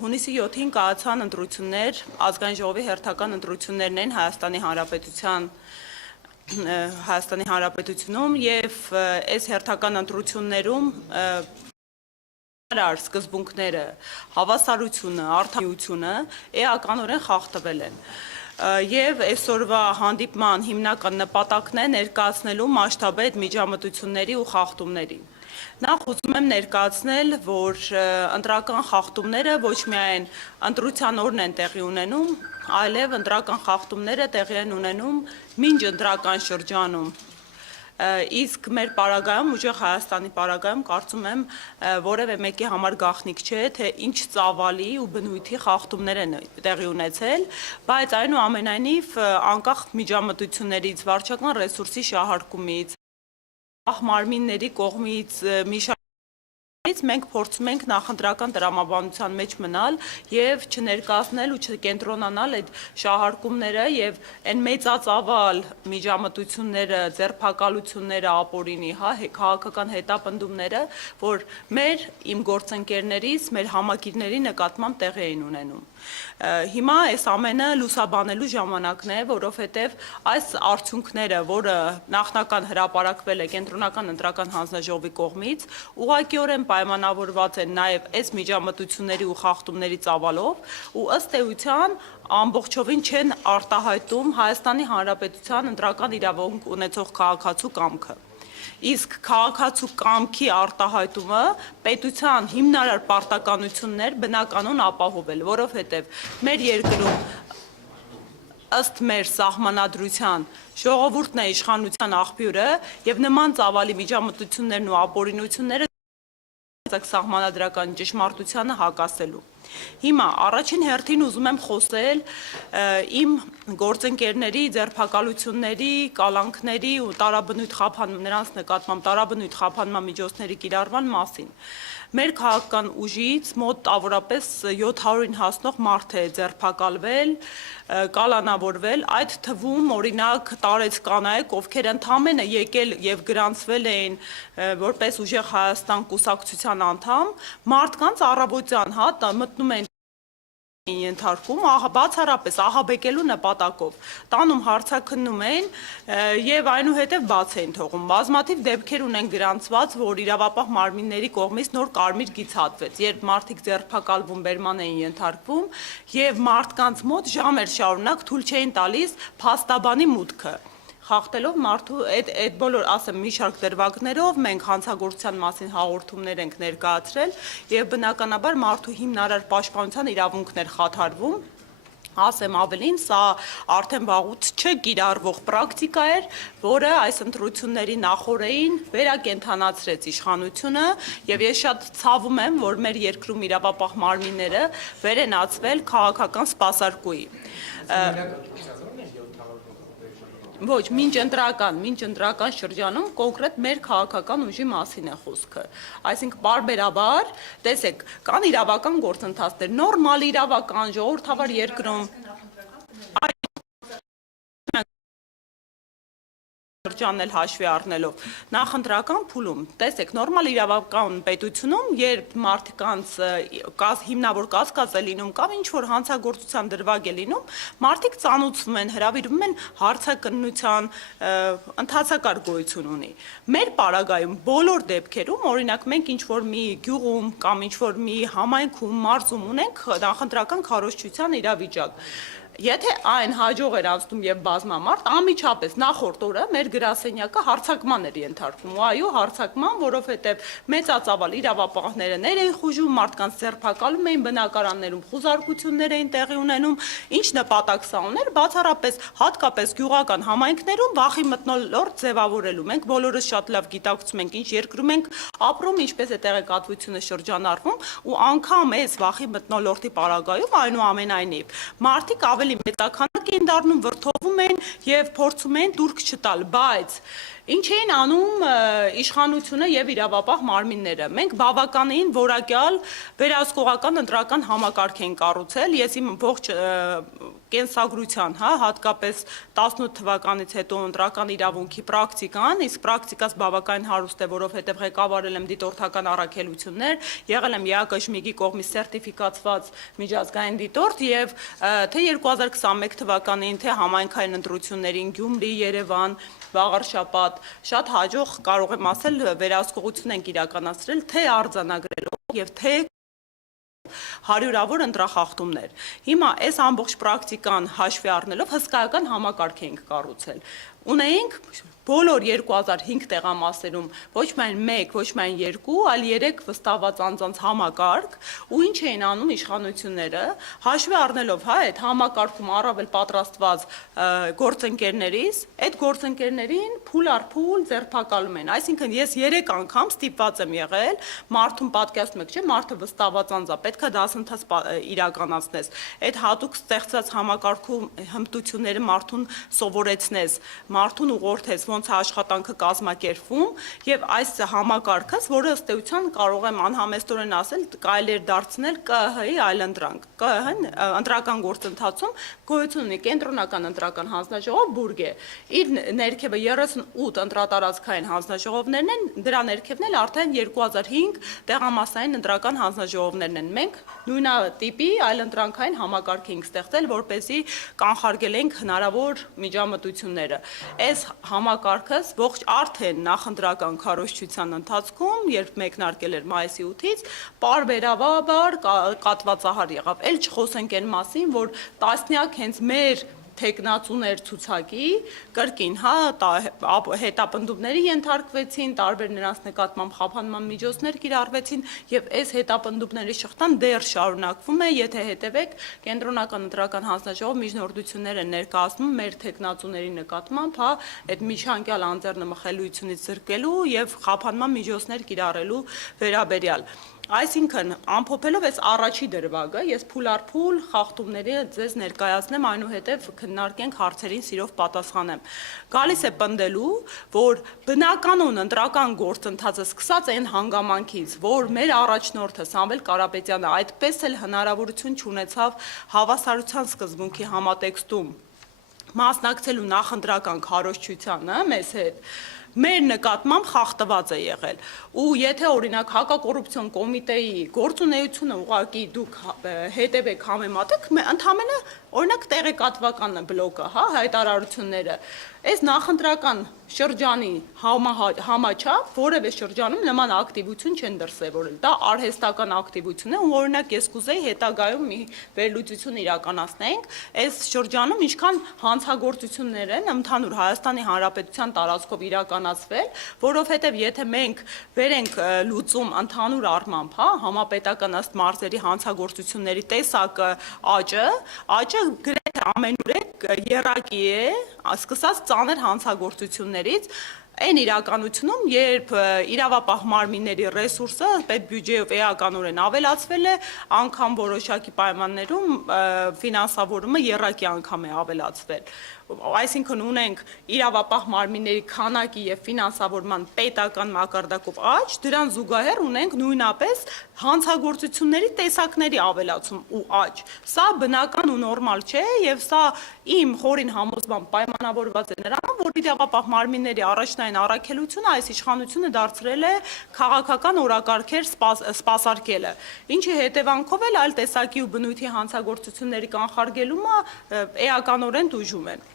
Հունիսի 7-ին կայացան ընտրություններ, ազգային ժողովի հերթական ընտրություններն են Հայաստանի Հանրապետությունում եւ այս հերթական ընտրություններում սկզբունքները, հավասարությունը, արդարությունը էականորեն խախտվել են։ Եվ այսօրվա հանդիպման հիմնական նպատակն է ներկայացնելու մասշտաբետ միջամտությունների ու խախտումների։ Նախ ուզում եմ ներկայացնել, որ ընտրական խախտումները ոչ միայն ընտրության օրն են տեղի ունենում, այլև ընտրական խախտումները տեղի են ունենում մինչ ընտրական շրջանում։ Իսկ մեր պարագայում, ուժեղ Հայաստանի պարագայում կարծում եմ որևէ մեկի համար գաղտնիք չէ, թե ինչ ծավալի ու բնույթի խախտումներ են տեղի ունեցել, բայց այնուամենայնիվ անկախ միջամտություններից, վարչական ռեսուրսի շահարկումից, մարմինների կողմից մենք փորձում ենք նախընտրական տրամաբանության մեջ մնալ եւ չներկայացնել ու չկենտրոնանալ այդ շահարկումները եւ այն մեծածավալ միջամտությունները, ձերբակալությունները ապօրինի, քաղաքական հետապնդումները, որ իմ գործընկերներից, մեր համակիրների նկատմամբ տեղի էին ունենում։ Հիմա այս ամենը լուսաբանելու ժամանակն է, որովհետև այս արդյունքները, որը նախնական հրապարակվել է Կենտրոնական ընտրական հանձնաժողովի կողմից, ուղղակիորեն պայմանավորված են նաև այս միջամտությունների ու խախտումների ծավալով ու ըստ էության ամբողջովին չեն արտահայտում Հայաստանի Հանրապետության ընտրական իրավունք ունեցող քաղաքացու կամքը։ Իսկ քաղաքացու կամքի արտահայտումը պետության հիմնարար պարտականություններ բնականon ապահովել, որովհետև մեր երկրում ըստ մեր սահմանադրության ժողովուրդն է իշխանության աղբյուրը եւ նման ծավալի միջամտություններն ու ապօրինությունները սահմանադրական ճշմարտությանը հակասելու։ Հիմա առաջին հերթին ուզում եմ խոսել իմ գործընկերների ձերբակալությունների, կալանքների ու նրանց նկատմամբ տարաբնույթ խափանման միջոցների կիրառման մասին։ Մեր քաղաքական ուժից մոտ տավորապես 700-ին հասնող մարդ է ձերբակալվել, կալանավորվել, այդ թվում օրինակ տարեց կանայք, ովքեր ընդամենը եկել եւ գրանցվել էին որպես ուժեղ Հայաստան կուսակցության անդամ, մարդկանց առավոտյան մտնում են ենթարկում բացառապես ահաբեկելու նպատակով, տանում հարցաքննում են եւ այնուհետեւ բաց էին թողում։ Բազմաթիվ դեպքեր ունեն գրանցված, որ իրավապահ մարմինների կողմից նոր կարմիր գիծ հատվեց, երբ մարդիկ ձերբակալվում, բերման էին ենթարկվում եւ մարդկանց մոտ ժամեր շարունակ թույլ չէին տալիս փաստաբանի մուտքը։ Խախտելով մարդու այդ բոլոր, ասեմ, մի շարք դրվագներով մենք հանցագործության մասին հաղորդումներ ենք ներկայացրել եւ բնականաբար մարդու հիմնարար պաշտպանության իրավունքներ խաթարվում։ Ասեմ ավելին, սա արդեն վաղուց չկիրառվող պրակտիկա էր, որը այս ընտրությունների նախօրեին վերակենդանացրեց իշխանությունը եւ ես շատ ցավում եմ, որ մեր երկրում իրավապահ մարմինները վեր են ածվել քաղաքական սպասարկուի։ Ոչ, մինչ ընտրական շրջանում կոնկրետ մեր քաղաքական ուժի մասին է խոսքը։ Այսինքն պարբերաբար, տեսեք, կան իրավական գործընթացներ, նորմալ իրավական ժողովրդավար երկրում շրջանն էլ հաշվի առնելով նախընտրական փուլում, տեսեք, նորմալ իրավական պետությունում, երբ մարդկանց հիմնավոր կասկած է լինում կամ ինչ-որ հանցագործության դրվագ է լինում, մարդիկ ծանուցվում են, հրավիրվում են հարցաքննության, ընթացակարգ գոյություն ունի։ Մեր պարագայում բոլոր դեպքերում, օրինակ մենք ինչ-որ մի գյուղում կամ ինչ-որ մի համայնքում, մարզում ունենք նախընտրական քարոզչության իրավիճակ։ Եթե այն հաջող էր անցնում եւ բազմամարդ, անմիջապես նախորդ օրը մեր գրասենյակը հարձակման էր ենթարկվում։ Ու այո, հարձակման, որովհետեւ մեծածավալ իրավապահները էին խուժում, մարդկանց ձերբակալում էին, բնակարաններում խուզարկություններ էին տեղի ունենում, ինչ նպատակ սա ուներ, բացառապես հատկապես գյուղական համայնքներում վախի մթնոլորտ ձևավորելու։ Մենք բոլորս շատ լավ գիտակցում ենք, ինչ երկրում ենք ապրում, ինչպես է տեղեկատվությունը շրջանառվում, ու անգամ այս վախի մթնոլորտի պարագայում այնուամենայնիվ մարդիկ ավելի մեծաքանակ են դառնում, վրդովում են եւ փորձում են դուրք չտալ, բայց ինչ էին անում իշխանությունը եւ իրավապահ մարմինները։ Մենք բավականին որակյալ վերահսկողական ընտրական համակարգ են կառուցել։ Ես իմ ողջ կենսագրության, հատկապես 18 թվականից հետո ընտրական իրավունքի պրակտիկան, իսկ պրակտիկաս բավականին հարուստ է, որովհետեւ ղեկավարել եմ դիտորդական առաքելություններ, եղել եմ ԵԱԿ-ի կողմից սերտիֆիկացված միջազգային դիտորդ եւ թե 2021 թվականին, թե համայնքային ընտրություններին Գյումրի, Երևան, Վաղարշապատ շատ հաջող կարող եմ ասել վերահսկողություն ենք իրականացրել թե արձանագրելով եւ թե հարյուրավոր ընտրախախտումներ։ Հիմա այս ամբողջ պրակտիկան հաշվի առնելով հսկայական համակարգ ենք կառուցել։ Ունեինք բոլոր 2005 տեղամասերում ոչ միայն 1, ոչ միայն 2, այլ 3 վստահված անձանց համակարգ, ու ինչ էին անում իշխանությունները, հաշվի առնելով այդ համակարգում առավել պատրաստված գործընկերներից, այդ գործընկերներին փուլ առ փուլ ձերբակալում են։ Այսինքն ես 3 անգամ ստիպված եմ եղել, մարդուն պատկերացնում եք, չէ՞, մարդը վստահված անձ է, պետք է դասընթաց իրականացնես։ Այդ հատուկ ստեղծած համակարգում հմտությունները մարդուն սովորեցնես, մարդուն ուղղորդես ոնց է աշխատանքը կազմակերպվում եւ այս համակարգս, որը ըստ էության կարող եմ անհամեստորեն ասել, կարելի է դարձնել ԿԸՀ-ի այլընտրանք։ ԿԸՀ-ն ընտրական գործընթացում գոյություն ունի կենտրոնական ընտրական հանձնաժողով բուրգ է։ Իր ներքևը 38 ընտրատարածքային հանձնաժողովներն են, դրա ներքևն էլ արդեն 2005 տեղամասային ընտրական հանձնաժողովներն են։ Մենք նույնատիպի այլընտրանքային համակարգ ենք ստեղծել, որպեսզի կանխարգելենք հնարավոր միջամտությունները։ Այս համակարգս ողջ արդեն նախընտրական քարոզչության ընթացքում, երբ մեկնարկել էր մայիսի 8-ից, պարբերաբար կատվածահար եղավ։ Էլ չխոսենք այն մասին, որ տասնյակ հենց մեր թեկնածուներ ցուցակի կրկին, հետապնդումների ենթարկվեցին, տարբեր նրանց նկատմամբ խափանման միջոցներ կիրառվեցին եւ այս հետապնդումների շղթան դեռ շարունակվում է, եթե հետևեք կենտրոնական ընտրական հանձնաժողով միջնորդություններ են ներկայացնում մեր թեկնածուների նկատմամբ, այդ միջանկյալ անձեռնմխելիությունից զրկելու եւ խափանման միջոցներ կիրառելու վերաբերյալ։ Այսինքն, ամփոփելով այս առաջի դրվագը, ես փուլ առ փուլ խախտումների ձեզ ներկայացնեմ, այնուհետև քննարկենք հարցերին սիրով պատասխանեմ։ Գալիս է պնդելու, որ բնականon ընտրական գործընթացը սկսած այն հանգամանքից, որ մեր առաջնորդը Սամվել Կարապետյանը այդպես էլ հնարավորություն չունեցավ հավասարության սկզբունքի համատեքստում մասնակցելու նախընտրական քարոզչությանը մեզ հետ, մեր նկատմամբ խախտված է եղել։ Ու եթե օրինակ հակակոռուպցիոն կոմիտեի գործունեությունը ուղղակի դուք հետևեք համեմատեք, ընդհանրապես օրինակ տեղեկատվական բլոկը, հայտարարությունները, այս նախընտրական շրջանի համաչափ որևէ շրջանում նման ակտիվություն չեն դրսևորել։ Դա արհեստական ակտիվություն է, ու օրինակ ես կուզեի հետագայում մի վերլուծություն իրականացնենք այս շրջանում ինչքան հանցագործություններ են ընդհանուր Հայաստանի Հանրապետության տարածքով իրականացվել, որովհետև եթե մենք վերենք լուծում ընդհանուր առմամբ, համապետական ըստ մարզերի հանցագործությունների տեսակը աճը գրեթե ամենուրեք եռակի է, սկսած ծանր հանցագործություններից, այն իրականությունում, երբ իրավապահ մարմինների ռեսուրսը պետբյուջեով էականորեն ավելացվել է, անգամ որոշակի պայմաններում ֆինանսավորումը եռակի անգամ է ավելացվել։ Այսինքն ունենք իրավապահ մարմինների քանակի եւ ֆինանսավորման պետական մակարդակով աճ, դրան զուգահեռ ունենք նույնապես հանցագործությունների տեսակների ավելացում ու աճ։ Սա բնական ու նորմալ չէ եւ սա իմ խորին համոզմամբ պայմանավորված է նրանով, որ իրավապահ մարմինների առաջնային առաքելությունը այս իշխանությունը դարձրել է քաղաքական օրակարգեր սպասարկելը, ինչի հետևանքով էլ այլ տեսակի ու բնույթի հանցագործությունների կանխարգելումը էականորեն տուժում են։